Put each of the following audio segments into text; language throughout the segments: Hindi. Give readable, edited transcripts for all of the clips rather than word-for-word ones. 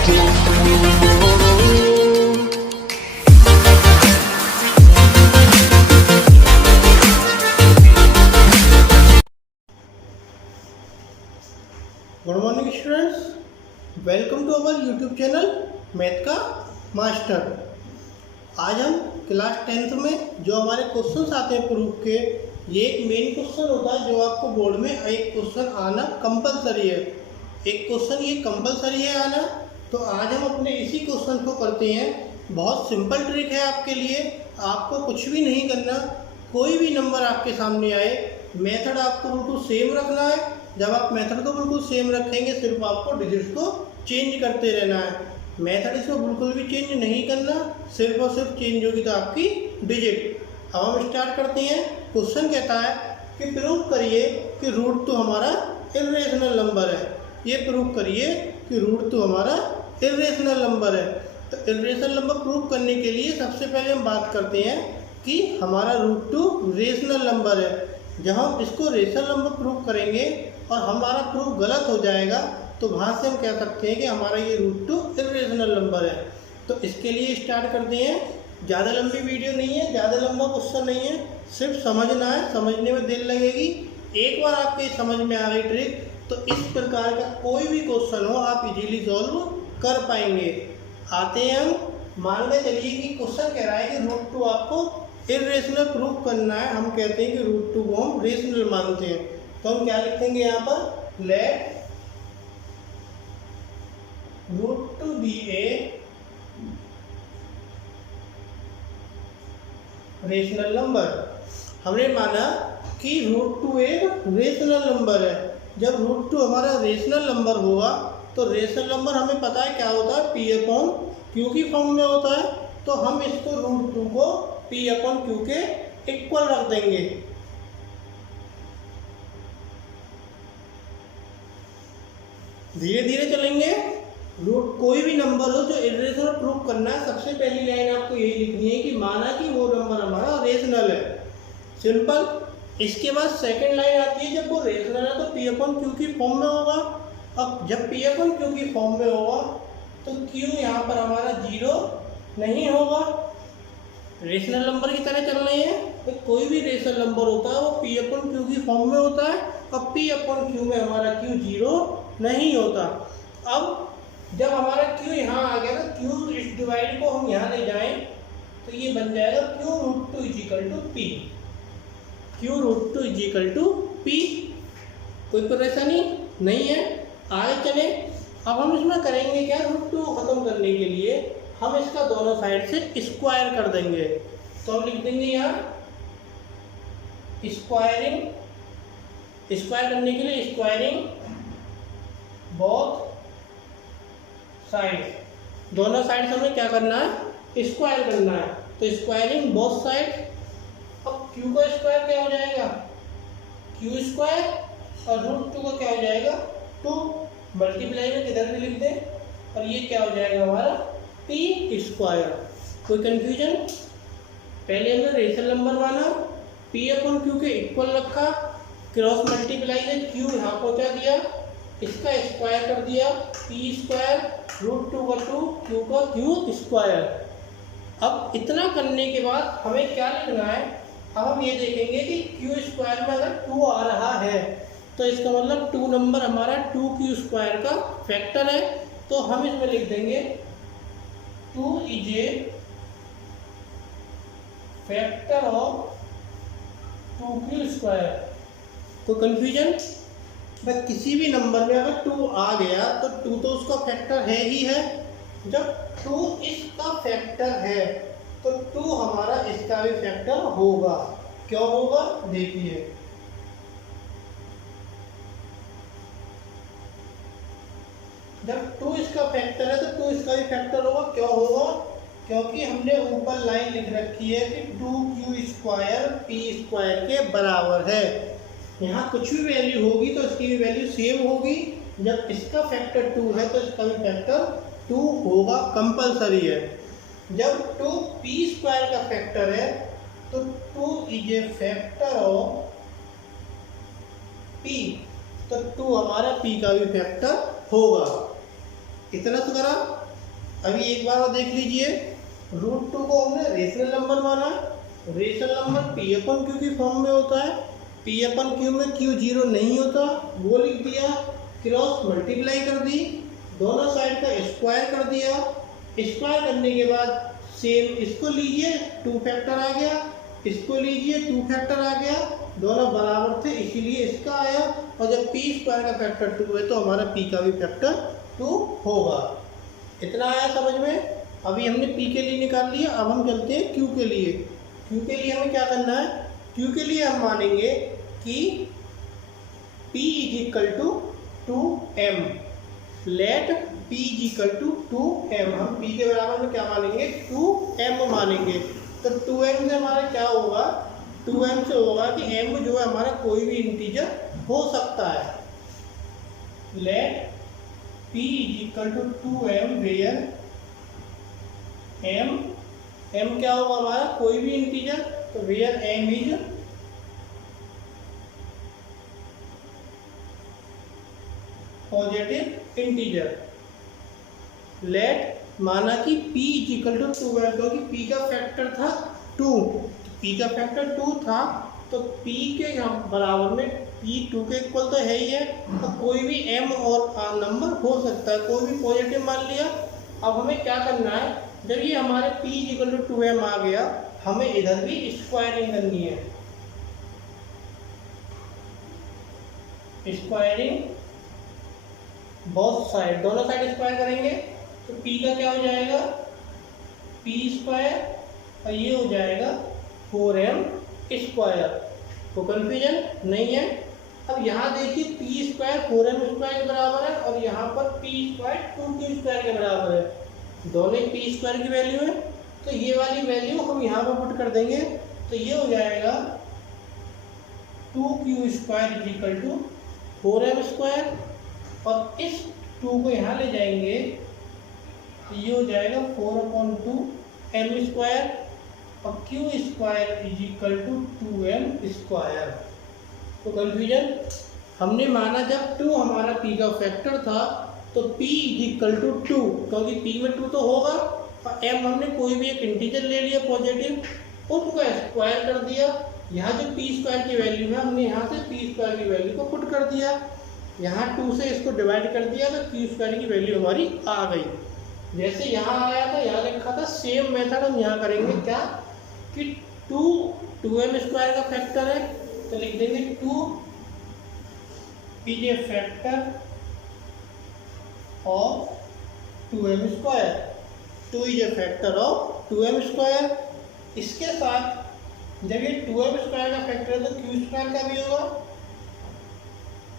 Good morning students, welcome to our YouTube channel math का मास्टर। आज हम क्लास 10th में जो हमारे क्वेश्चंस आते हैं प्रूफ के, ये एक मेन क्वेश्चन होता है जो आपको बोर्ड में एक क्वेश्चन आना कंपलसरी है। एक क्वेश्चन ये कंपलसरी है आना, तो आज हम अपने इसी क्वेश्चन को करते हैं। बहुत सिंपल ट्रिक है आपके लिए, आपको कुछ भी नहीं करना। कोई भी नंबर आपके सामने आए, मेथड आपको बिल्कुल सेम रखना है। जब आप मेथड को बिल्कुल सेम रखेंगे, सिर्फ आपको डिजिट्स को चेंज करते रहना है। मेथड इसको बिल्कुल भी चेंज नहीं करना, सिर्फ और सिर्फ चेंज होगी तो आपकी डिजिट। अब हम स्टार्ट करते हैं। क्वेश्चन कहता है कि प्रूव करिए कि रूट टू हमारा इर्रेशनल नंबर है। ये प्रूव करिए कि रूट टू हमारा इर्रेशनल नंबर है। तो इर्रेशनल नंबर प्रूव करने के लिए सबसे पहले हम बात करते हैं कि हमारा रूट टू रेशनल नंबर है। जब हम इसको रेशनल नंबर प्रूव करेंगे और हमारा प्रूफ गलत हो जाएगा, तो वहाँ से हम कह सकते हैं कि हमारा ये रूट टू इर्रेशनल नंबर है। तो इसके लिए स्टार्ट करते हैं। ज़्यादा लंबी वीडियो नहीं है, ज़्यादा लंबा क्वेश्चन नहीं है, सिर्फ समझना है। समझने में देर लगेगी। एक बार आपके समझ में आ गई ट्रिक, तो इस प्रकार का कोई भी क्वेश्चन हो आप इजीली सॉल्व कर पाएंगे। आते हैं हम, मान के चलिए कि क्वेश्चन कह रहा है कि रूट टू आपको इर्रेशनल प्रूफ करना है। हम कहते हैं कि रूट टू को हम रेशनल मानते हैं। तो हम क्या लिखेंगे यहाँ पर, let root two be a rational number. हमने माना कि रूट टू एक रेशनल नंबर है। जब रूट टू हमारा रेशनल नंबर होगा, तो रेशनल नंबर हमें पता है क्या होता है, पी अपॉन क्यू की फॉर्म में होता है। तो हम इसको रूट टू को पी अपॉन क्यू के इक्वल रख देंगे। धीरे धीरे चलेंगे। रूट कोई भी नंबर हो जो इर्रेशनल प्रूफ करना है, सबसे पहली लाइन आपको यही लिखनी है कि माना कि वो नंबर हमारा रेशनल है। सिंपल। इसके बाद सेकंड लाइन आती है, जब वो रेशनल है तो पी अपॉन क्यू की फॉर्म में होगा। अब जब पी अपॉन क्यू की फॉर्म में होगा, तो क्यू यहाँ पर हमारा जीरो नहीं होगा। रेशनल नंबर की तरह चल रहे हैं, तो कोई भी रेशनल नंबर होता है वो पी अपॉन क्यू की फॉर्म में होता है। और पी अपॉन क्यू में हमारा क्यू जीरो नहीं होता। अब जब हमारा क्यू यहाँ आ गया ना, क्यू इस डिवाइड को हम यहाँ ले जाएं, तो ये बन जाएगा q root two is equal to p. Q root two is equal to p. कोई परेशानी नहीं है। आगे चले। अब हम इसमें करेंगे क्या, रूट टू को खत्म करने के लिए हम इसका दोनों साइड से स्क्वायर कर देंगे। तो हम लिख देंगे यहाँ स्क्वायरिंग। स्क्वायर करने के लिए स्क्वायरिंग बोथ साइड। दोनों साइड से हमें क्या करना है, स्क्वायर करना है। तो स्क्वायरिंग बोथ साइड। अब क्यू का स्क्वायर क्या हो जाएगा, क्यू स्क्वायर, और रूट टू का क्या हो जाएगा, टू। मल्टीप्लाई में किधर भी लिख दें, और ये क्या हो जाएगा हमारा पी स्क्वायर। कोई कंफ्यूजन? पहले हमने रेशनल नंबर माना, पी अपॉन क्यू के इक्वल रखा, क्रॉस मल्टीप्लाई से क्यू यहाँ पहुँचा दिया, इसका स्क्वायर कर दिया, पी स्क्वायर, रूट टू का टू, क्यू का क्यू स्क्वायर। अब इतना करने के बाद हमें क्या लिखना है, अब हम ये देखेंगे कि क्यू स्क्वायर में अगर टू आ रहा है, तो इसका मतलब टू नंबर हमारा टू क्यू स्क्वायर का फैक्टर है। तो हम इसमें लिख देंगे two is a factor of two q square. तो कंफ्यूजन? भाई किसी भी नंबर में अगर टू आ गया, तो टू तो उसका फैक्टर है ही है। जब टू इसका फैक्टर है, तो टू हमारा इसका भी फैक्टर होगा। क्यों होगा, देखिए। जब टू इसका फैक्टर है, तो टू इसका भी फैक्टर होगा। क्यों होगा, क्योंकि हमने ऊपर लाइन लिख रखी है कि two q square p square के बराबर है। यहाँ कुछ भी वैल्यू होगी तो इसकी भी वैल्यू सेम होगी। जब इसका फैक्टर टू है, तो इसका भी फैक्टर टू होगा, कंपलसरी है। जब टू पी स्क्वायर का फैक्टर है, तो to is a factor of P, तो टू हमारा पी का भी फैक्टर होगा। इतना तो करा। अभी एक बार और देख लीजिए, √2 को हमने रेशनल नंबर माना। Rational number P upon Q की फॉर्म में होता है। पी अपन क्यू में क्यू 0 नहीं होता, वो लिख दिया। क्रॉस मल्टीप्लाई कर दी, दोनों साइड का स्क्वायर कर दिया। स्क्वायर करने के बाद सेम इसको लीजिए, 2 फैक्टर आ गया, इसको लीजिए 2 फैक्टर आ गया, दोनों बराबर थे इसीलिए इसका आया। और जब पी स्क्वायर का फैक्टर 2 है तो हमारा पी का भी फैक्टर 2 होगा। इतना आया समझ में। अभी हमने पी के लिए निकाल लिया, अब हम चलते हैं क्यू के लिए। क्यू के लिए हमें क्या करना है? क्यू के लिए हम मानेंगे कि P = 2m। Late P = 2m। हम P के बराबर में क्या मानेंगे? 2m मानेंगे। तो 2m से हमारा क्या होगा? 2m से होगा कि m जो है हमारा कोई भी इंटीजर हो सकता है। Late P = 2m where m क्या होगा हमारा? कोई भी इंटीजर। तो where m is positive integer. Let माना कि P = 2 है क्योंकि P का फैक्टर था 2। P का फैक्टर 2 था तो P के बराबर में P 2 के इक्वल तो है ही है। तो कोई भी m और नंबर हो सकता है, कोई भी पॉजिटिव मान लिया। अब हमें क्या करना है? जब ये हमारे P = 2m आ गया, हमें इधर भी स्क्वायरिंग करनी है। स्क्वायरिंग बोथ साइड, दोनों साइड स्क्वायर करेंगे तो P का क्या हो जाएगा? P² और ये हो जाएगा 4m²। तो कन्फ्यूजन नहीं है। अब यहाँ देखिए P² 4m² के बराबर है और यहाँ पर P² 2q² के बराबर है। दोनों P² की वैल्यू है तो ये वाली वैल्यू हम यहाँ पर पुट कर देंगे। तो ये हो जाएगा 2q² = 4m² और इस 2 को यहाँ ले जाएंगे तो ये हो जाएगा 4/2m² और q² = 2m²। तो कन्फ्यूजन, हमने माना जब 2 हमारा p का फैक्टर था तो p = 2 क्योंकि p में 2 तो होगा और m हमने कोई भी एक इंटीजर ले लिया पॉजिटिव, उसको स्क्वायर कर दिया। यहाँ जो p² की वैल्यू है हमने यहाँ से p² की वैल्यू को पुट कर दिया। यहाँ 2 से इसको डिवाइड कर दिया तो q² की वैल्यू हमारी आ गई। जैसे यहाँ आया था, यहाँ लिखा था, सेम मेथड हम यहाँ करेंगे। क्या कि 2m² का फैक्टर है तो लिख देंगे 2 is a factor of 2m²। 2 is a factor of 2m²। इसके साथ जब ये 2m² का फैक्टर है तो q² का भी होगा।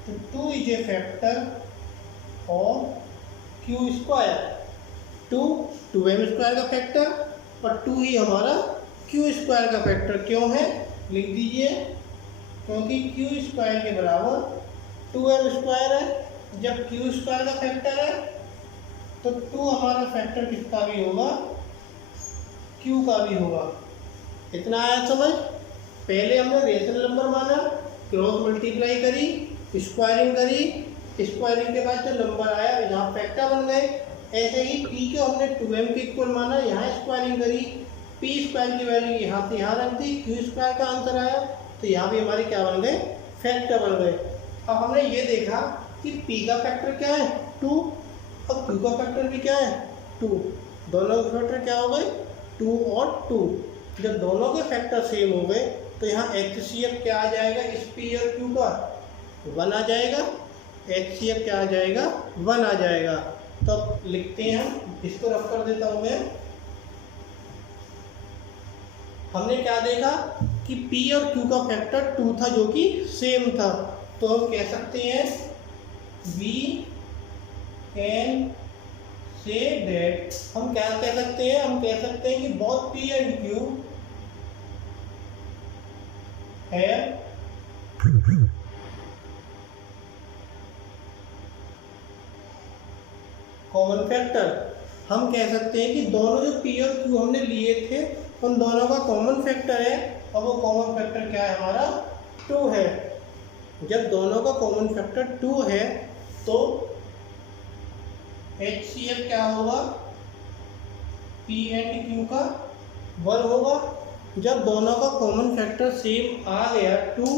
तो 2 is a factor of q²। 2m² का फैक्टर और 2 ही हमारा q² का फैक्टर क्यों है? लिख दीजिए क्योंकि q² के बराबर 2m² है। जब q² का फैक्टर है तो 2 हमारा फैक्टर किसका भी होगा? q का भी होगा। इतना आया समझ। पहले हमने रेशनल नंबर माना, क्रॉस मल्टीप्लाई करी, स्क्वायरिंग करी, स्क्वायरिंग के बाद जो नंबर आया यहाँ फैक्टर बन गए। ऐसे ही p को हमने 2m के इक्वल माना, यहाँ स्क्वायरिंग करी, p² की वैल्यू यहाँ से यहाँ रख दी, q² का आंसर आया तो यहाँ भी हमारे क्या बन गए? फैक्टर बन गए। अब हमने ये देखा कि p का फैक्टर क्या है? 2 और q का फैक्टर भी क्या है? 2। दोनों के फैक्टर क्या हो गए? 2 और 2। जब दोनों के फैक्टर सेम हो गए तो यहाँ HCF क्या आ जाएगा? इस p और q का 1 आ जाएगा। HCF क्या आ जाएगा? 1 आ जाएगा। तो अब लिखते हैं हम, इसको रफ कर देता हूँ मैं। हमने क्या देखा कि p और q का फैक्टर 2 था जो कि सेम था। तो हम कह सकते हैं we can say that, हम क्या कह सकते हैं? हम कह सकते हैं कि both p and q have common factor. हम कह सकते हैं कि दोनों जो p और q हमने लिए थे उन दोनों का कॉमन फैक्टर है और वो कॉमन फैक्टर क्या है हमारा? 2 है। जब दोनों का कॉमन फैक्टर 2 है तो HCF क्या होगा, P एंड Q का 1 होगा। जब दोनों का कॉमन फैक्टर सेम आ गया 2,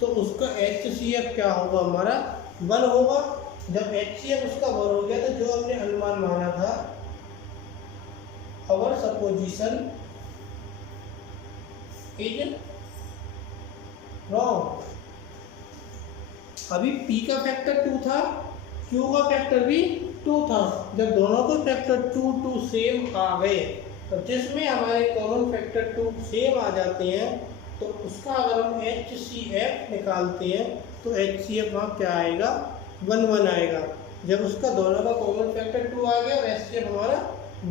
तो उसका HCF क्या होगा, हमारा 1 होगा। जब HCF उसका 1 हो गया तो जो हमने अनुमान माना था, our supposition is wrong। अभी P का फैक्टर 2 था, Q का फैक्टर भी 2 था। जब दोनों को फैक्टर 2 सेम आ गए, तो जिसमें हमारे कॉमन फैक्टर 2 सेम आ जाते हैं, तो उसका अगर हम HCF निकालते हैं तो HCF वहाँ क्या आएगा, 1 आएगा। जब उसका दोनों का कॉमन फैक्टर 2 आ गया और HCF हमारा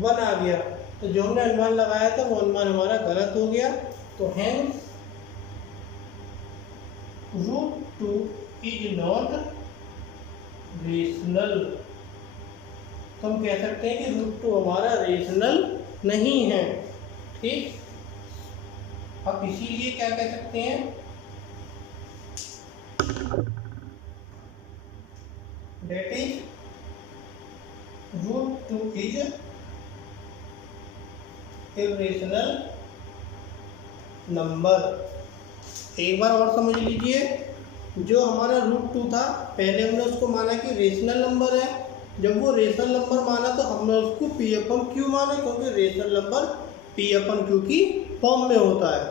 1 आ गया, तो जो हमने अनुमान लगाया था वो अनुमान हमारा गलत हो गया। तो हेंस √2 इज नॉट रेशनल। तो हम कह सकते हैं कि √2 हमारा रेशनल नहीं है। ठीक, अब इसीलिए क्या कह सकते हैं, that is √2 is irrational number. एक बार और समझ लीजिए, जो हमारा √2 था, पहले हमने उसको माना कि रेशनल नंबर है। जब वो रेशनल नंबर माना तो हमने उसको P/Q माना, क्योंकि रेशनल नंबर P/Q की फॉर्म में होता है।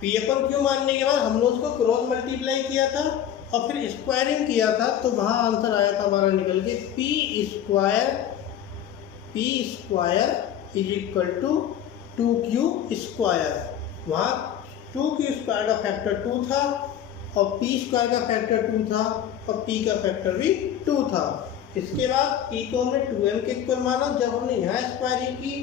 P/Q मानने के बाद हमने उसको क्रॉस मल्टीप्लाई किया था और फिर स्क्वायरिंग किया था, तो वहाँ आंसर आया था हमारा निकल के P square is equal to 2Q²। वहाँ 2Q² का फैक्टर 2 था और P² का फैक्टर 2 था और P का फैक्टर भी 2 था। इसके बाद P को हमने 2m के इक्वल माना। जब हमने यहाँ स्क्वायरिंग की,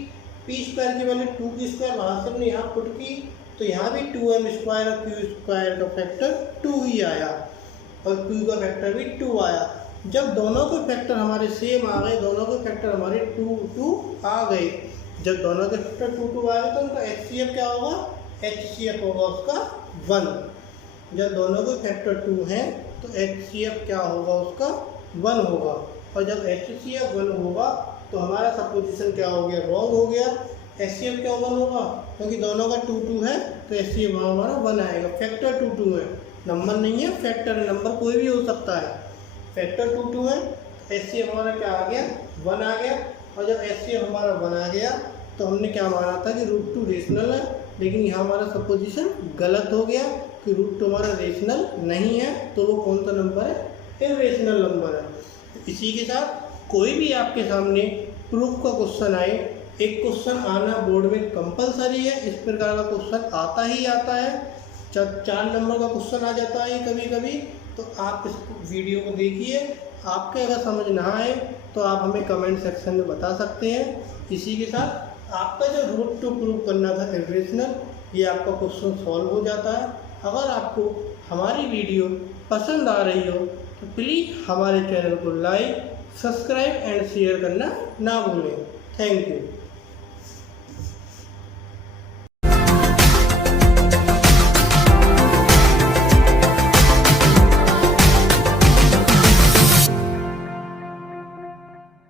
P² की वैल्यू 2Q², वहाँ से हमने यहाँ पुट की, तो यहाँ भी 2m² और Q² का फैक्टर 2 ही आया और Q का फैक्टर भी 2 आया। जब दोनों के फैक्टर हमारे सेम आ गए, दोनों के फैक्टर हमारे 2 आ गए, जब दोनों के फैक्टर 2 आ गए तो उनका HCF क्या होगा, HCF होगा उसका 1। जब दोनों के फैक्टर 2 हैं तो HCF क्या होगा, उसका 1 होगा। और जब HCF 1 होगा तो हमारा सपोजिशन क्या हो गया, रॉन्ग हो गया। HCF क्या 1 होगा, क्योंकि दोनों का 2 है तो HCF हमारा 1 आएगा। फैक्टर 2 है, नंबर नहीं है, फैक्टर है। नंबर कोई भी हो सकता है, फैक्टर 2 है, HCF हमारा क्या आ गया, 1 आ गया। और जब HCF हमारा 1 आ गया तो हमने क्या माना था कि √2 रेशनल है, लेकिन यहाँ हमारा सपोजिशन गलत हो गया कि √2 हमारा रेशनल नहीं है, तो वो कौन सा नंबर है, इर्रेशनल नंबर है। इसी के साथ कोई भी आपके सामने प्रूफ का क्वेश्चन आए, एक क्वेश्चन आना बोर्ड में कंपलसरी है, इस प्रकार का क्वेश्चन आता ही आता है। 4 नंबर का क्वेश्चन आ जाता है कभी कभी, तो आप इस वीडियो को देखिए। आपके अगर समझ ना आए तो आप हमें कमेंट सेक्शन में बता सकते हैं। इसी के साथ आपका जो √2 प्रूव करना था इर्रेशनल, ये आपका क्वेश्चन सॉल्व हो जाता है। अगर आपको हमारी वीडियो पसंद आ रही हो तो प्लीज़ हमारे चैनल को लाइक, सब्सक्राइब एंड शेयर करना ना भूलें। Thank you.